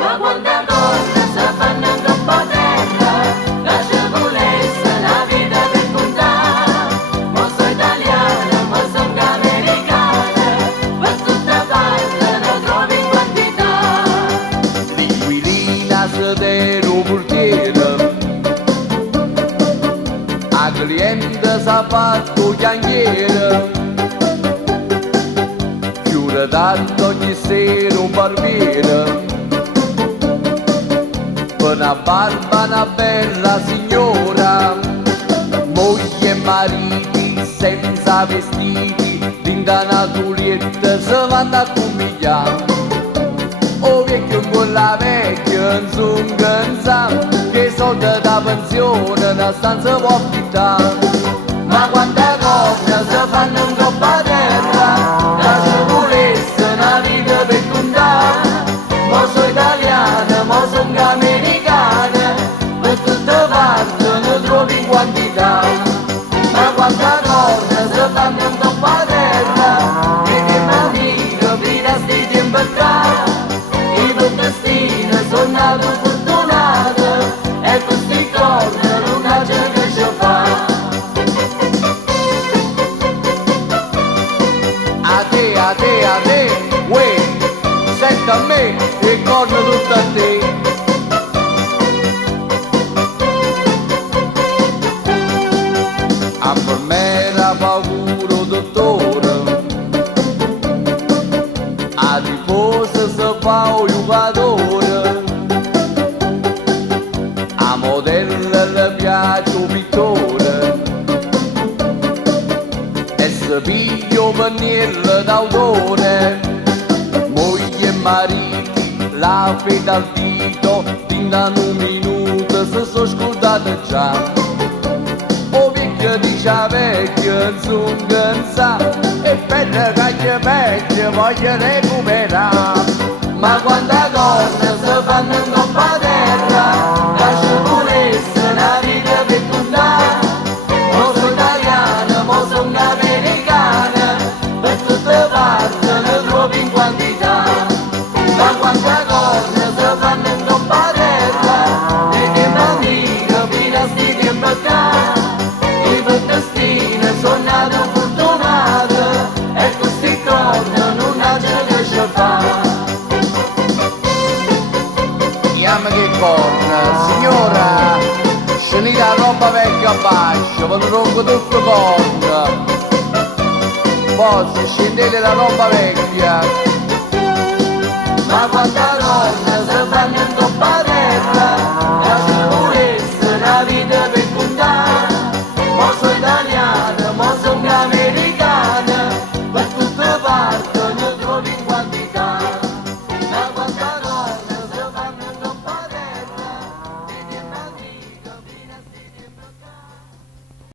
Ma quanta cosa si fanno in troppa terra, che ci volesse la vita per contare. Ma sono italiana, ma sono americana, per tutta parte ne trovi in quantità. L'inquilina se dero portiere, a cliente s'ha fatto chianghiere, chiude tanto ogni sera un barbiere, per una barba una bella signora, moglie e mariti senza vestiti, dinda una tulietta se vanno a comigliare. O vecchio con la vecchia non son cansato, che i soldi da pensione una stanza può affittare. Ma quante cose si fanno in troppa terra, che ci volesse una vita per contare. Ma sono italiana, ma sono americana, per tutte parti ne trovi in quantità. Ma quante cose si fanno in troppa terra, che amica fino a sti tempi qua. I tuoi destini sono nato fortunato, e questi corni non ha già che ci fa. A te, uè, senti a me e corno tutto a te. A per me era paura, dottore, a tifosa si fa o giocatore, a modella le piace un pittore, e se piglio pennello d'autore, moglie e mariti la fede al dito, dindano un minuto se sono scordate già. O vecchio dice a vecchio non son cansato, e per che vecchio voglio recuperare. Ma quante cose si fanno in troppa terra, che ci volesse una vita per contare. Mo sono italiana, mo sono americana, per tutte parti ne trovi in quantità. Ma quante cose si fanno in troppa terra, e che m'amica fino a sti tempi qua. I tuoi destini sono nato fortunato, e questi corni non ha già che ci fa. Chiama che corna, signora, scendete la roba vecchia a basso, quando rompo tutto corna. Poi scendete la roba vecchia. Ma quanta donna si fanno in troppa terra, che ci volesse una vita per contare.